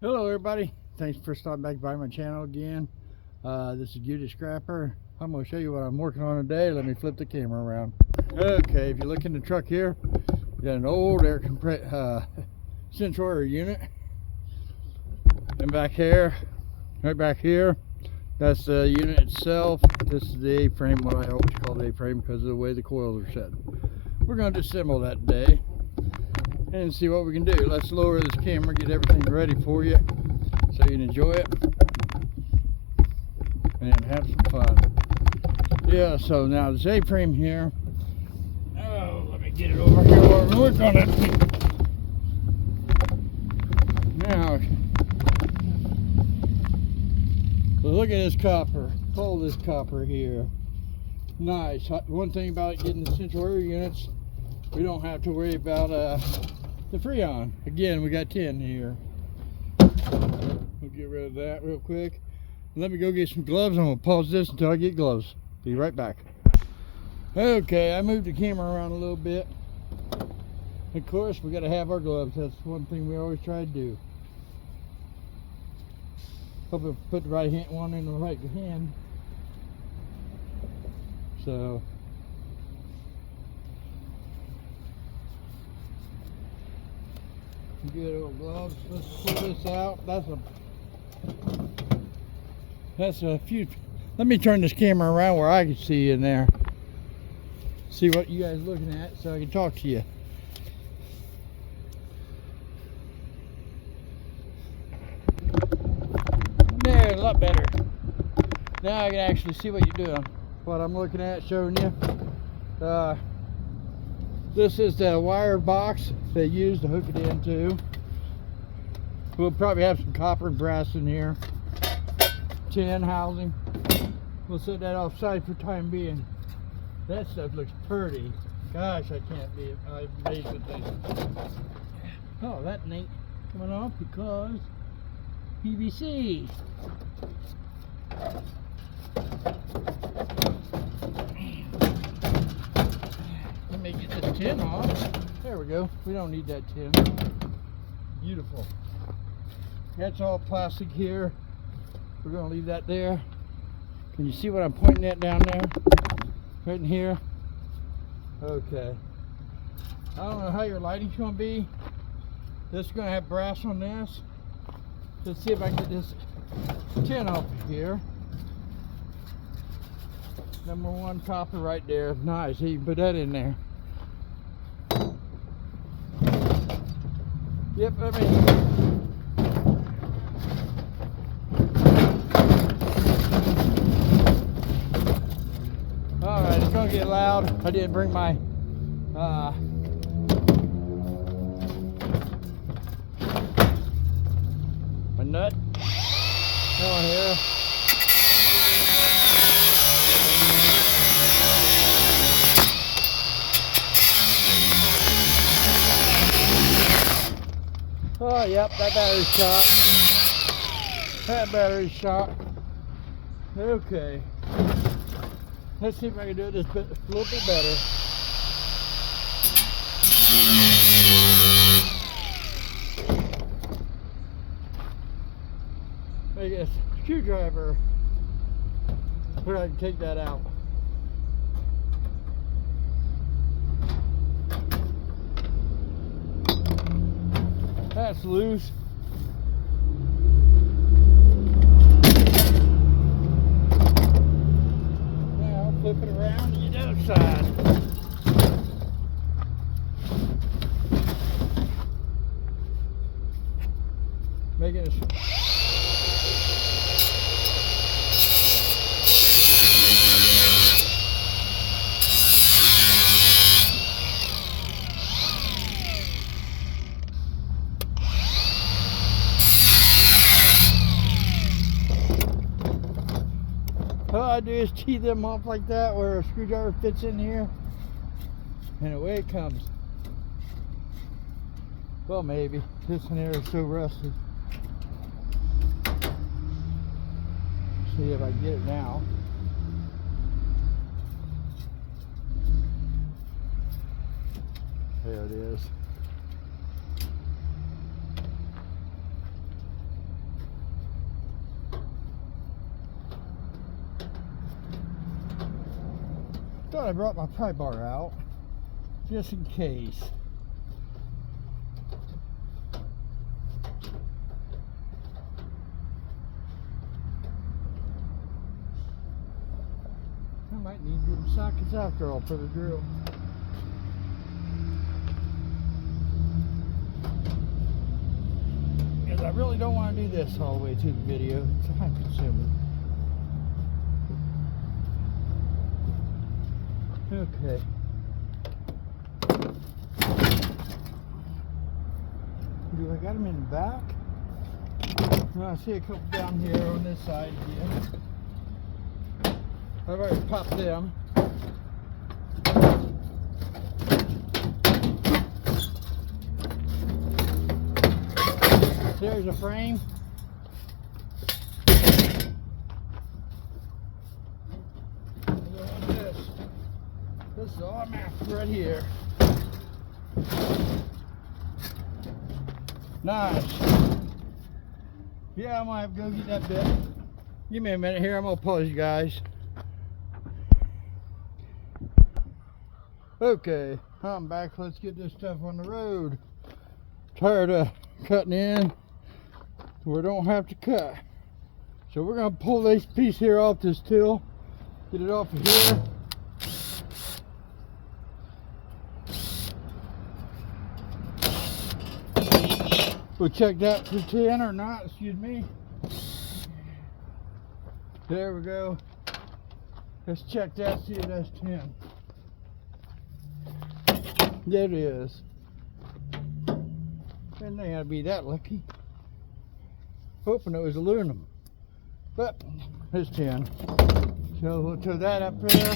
Hello everybody, thanks for stopping back by my channel again. This is Guda Scrapper. I'm going to show you what I'm working on today. Let me flip the camera around. Okay, if you look in the truck here, we got an old central air unit. And back here, right back here, that's the unit itself. This is the A-frame, what I always call the A-frame because of the way the coils are set. We're going to disassemble that today and see what we can do. Let's lower this camera, get everything ready for you so you can enjoy it and have some fun. Yeah, so now this A-frame here. Oh, let me get it over here while we work on it. Now, look at this copper. All this copper here. Nice. One thing about getting the central air units, we don't have to worry about the Freon. Again, we got 10 here. We'll get rid of that real quick. Let me go get some gloves. I'm going to pause this until I get gloves. Be right back. Okay, I moved the camera around a little bit. Of course, we got to have our gloves. That's one thing we always try to do. Hope I put the right one in the right hand. So, good old gloves. Let's pull this out. That's a few. Let me turn this camera around where I can see in there. See what you guys are looking at so I can talk to you. There, a lot better. Now I can actually see what you're doing. What I'm looking at, showing you. This is the wire box they use to hook it into. We'll probably have some copper and brass in here. Tin housing. We'll set that offside for time being. That stuff looks pretty. Gosh, I can't be amazed with this. Oh, that ain't coming off because PVC. Let me get this tin off. There we go. We don't need that tin. Beautiful. That's all plastic here. We're going to leave that there. Can you see what I'm pointing at down there? Right in here. Okay. I don't know how your lighting's going to be. This is going to have brass on this. Let's see if I can get this tin off here. Number one copper right there. Nice. You can put that in there. Yep, let me. Alright, it's gonna get loud. I didn't bring my nut on here. Oh, yep, that battery's shot. That battery's shot. Okay. Let's see if I can do this a little bit better. Make a screwdriver where I can take that out. That's loose. Now flip it around to the other side. Making a all I do is tee them off like that where a screwdriver fits in here and away it comes. Well, maybe. This one here is so rusty. See if I can get it now. There it is. thought I brought my pry bar out just in case. I might need to get some sockets after all for the drill. Because I really don't want to do this all the way through the video. It's time consuming. Okay. Do I got them in the back? No, I see a couple down here on this side here. I've already popped them. There's a frame. This is all I'm after right here. Nice. Yeah, I'm gonna have to go get that bit. Give me a minute here. I'm gonna pause you guys. Okay, I'm back. Let's get this stuff on the road. Tired of cutting in. We don't have to cut. So we're gonna pull this piece here off this till. Get it off of here. We'll check that for 10 or not, excuse me. There we go. Let's check that, see if that's 10. There it is. Didn't think I'd be that lucky. Hoping it was aluminum. But it's 10. So we'll throw that up there.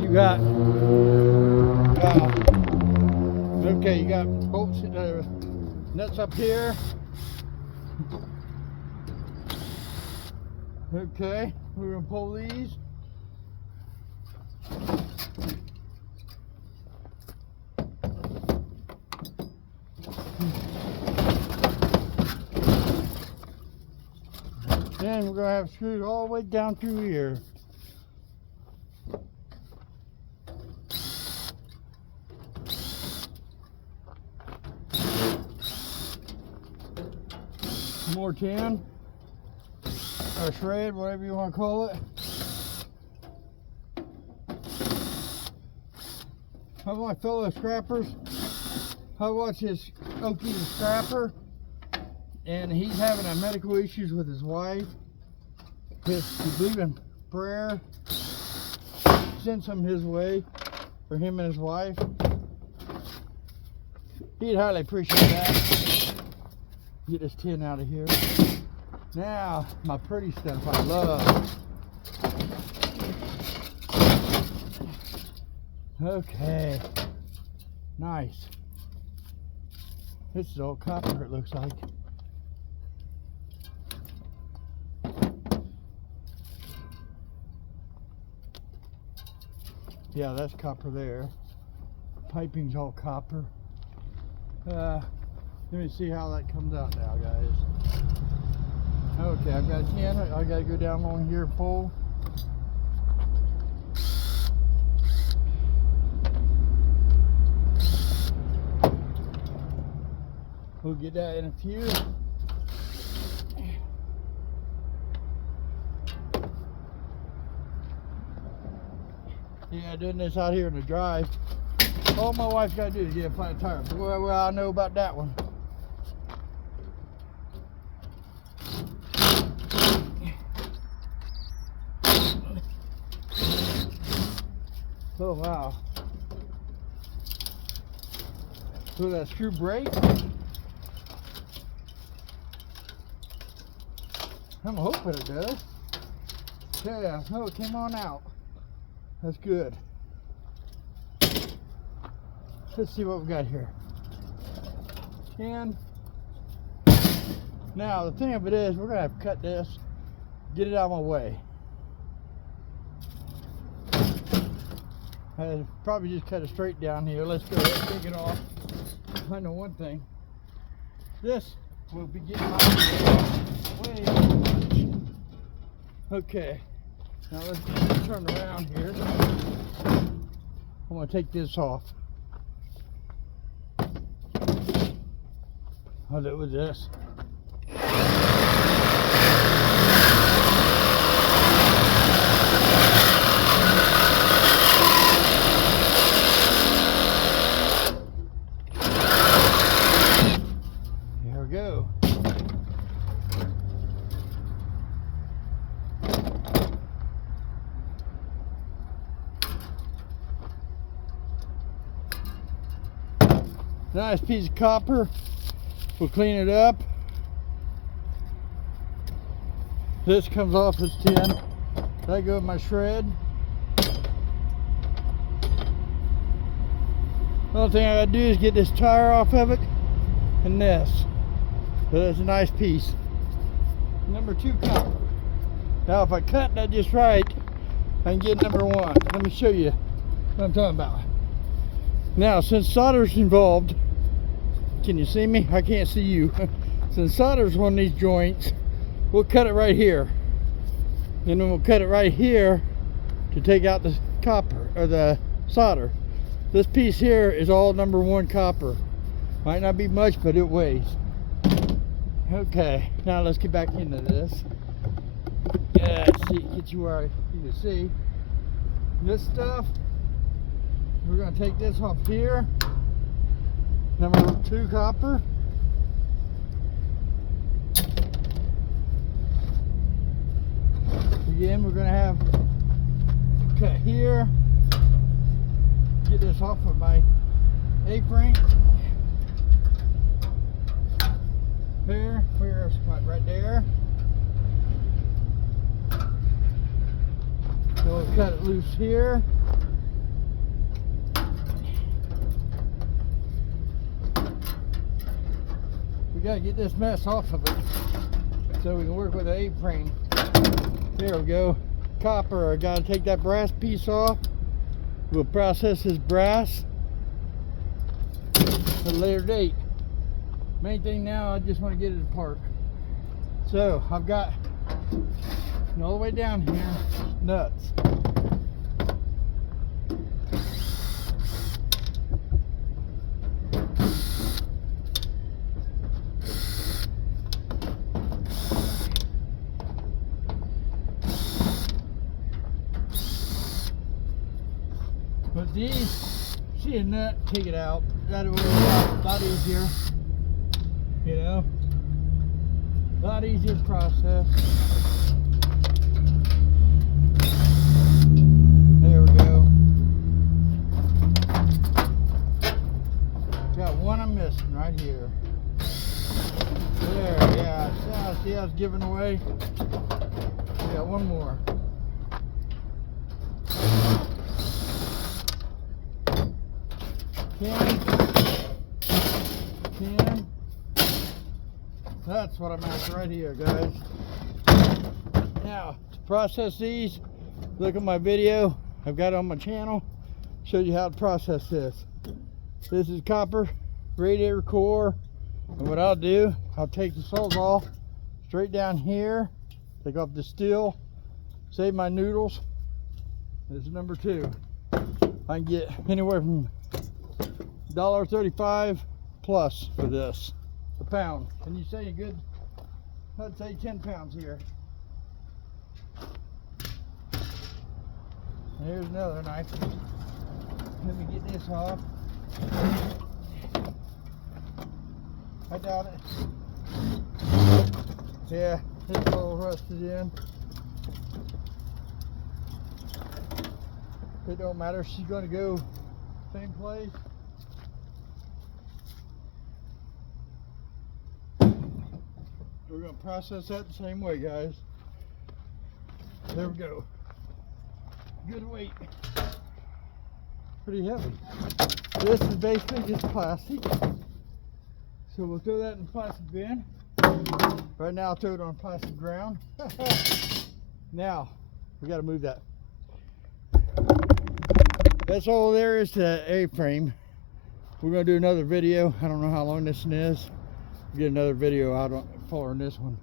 You got okay, you got bolts, nuts up here. Okay, we're gonna pull these. Then we're gonna have screws all the way down through here. More tin or shred, whatever you want to call it. How my fellow scrappers, I watch this Okie the Scrapper, and he's having a medical issues with his wife. He's believing prayer. Send some his way for him and his wife. He'd highly appreciate that. Get this tin out of here. Now, my pretty stuff I love. Okay. Nice. This is all copper, it looks like. Yeah, that's copper there. Piping's all copper. Let me see how that comes out now, guys. Okay, I've got 10. I gotta go down along here and pull. We'll get that in a few. Yeah, doing this out here in the drive. All my wife's got to do is get a flat tire. Well, I know about that one. Oh, wow. So that screw break? I'm hoping it does. Yeah, no, it came on out. That's good. Let's see what we got here. And now the thing of it is, we're gonna have to cut this, get it out of my way. I'd probably just cut it straight down here. Let's go ahead and take it off. I know one thing. This will be getting my way too much. Okay. Now let's turn around here. I'm going to take this off. I'll do it with this. There we go. Nice piece of copper. We'll clean it up. This comes off this tin. That goes in my shred. The only thing I gotta do is get this tire off of it and this. So that's a nice piece. Number 2 copper. Now if I cut that just right, I can get number 1. Let me show you what I'm talking about. Now since solder's involved, can you see me? I can't see you. Since solder's one of these joints, we'll cut it right here. And then we'll cut it right here to take out the copper, or the solder. This piece here is all number 1 copper. Might not be much, but it weighs. Okay, now let's get back into this. Yeah, see, get you where you can see. This stuff, we're gonna take this off here. Number 2 copper. Again, we're gonna have cut here. Get this off of my A-frame. There, where's right there. So we'll cut it loose here. We gotta get this mess off of it so we can work with the A-frame. There we go. Copper, I gotta take that brass piece off. We'll process this brass at a later date. Main thing now, I just want to get it apart. So I've got all the way down here nuts. But these, see a nut, take it out. That'll be a lot easier. You know, a lot easier process. There we go. Got one I'm missing right here. There, yeah. See how it's giving away? We got one more. Can. That's what I'm after right here, guys. Now, to process these, look at my video. I've got it on my channel. Show you how to process this. This is copper radiator core. And what I'll do, I'll take the soles off straight down here. Take off the steel. Save my noodles. This is number 2. I can get anywhere from $1.35 plus for this. A pound. Can you say a good, I'd say 10 pounds here. Here's another knife. Let me get this off. I doubt it. Yeah, it's all rusted in. It don't matter, she's gonna go same place. We're going to process that the same way, guys. There we go. Good weight. Pretty heavy. This is basically just plastic. So we'll throw that in the plastic bin. Right now I'll throw it on plastic ground. Now, we got to move that. That's all there is to that A-frame. We're going to do another video. I don't know how long this one is. We'll get another video out on following this one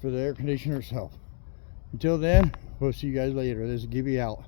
for the air conditioner itself. Until then, We'll see you guys later. This is Gibby out.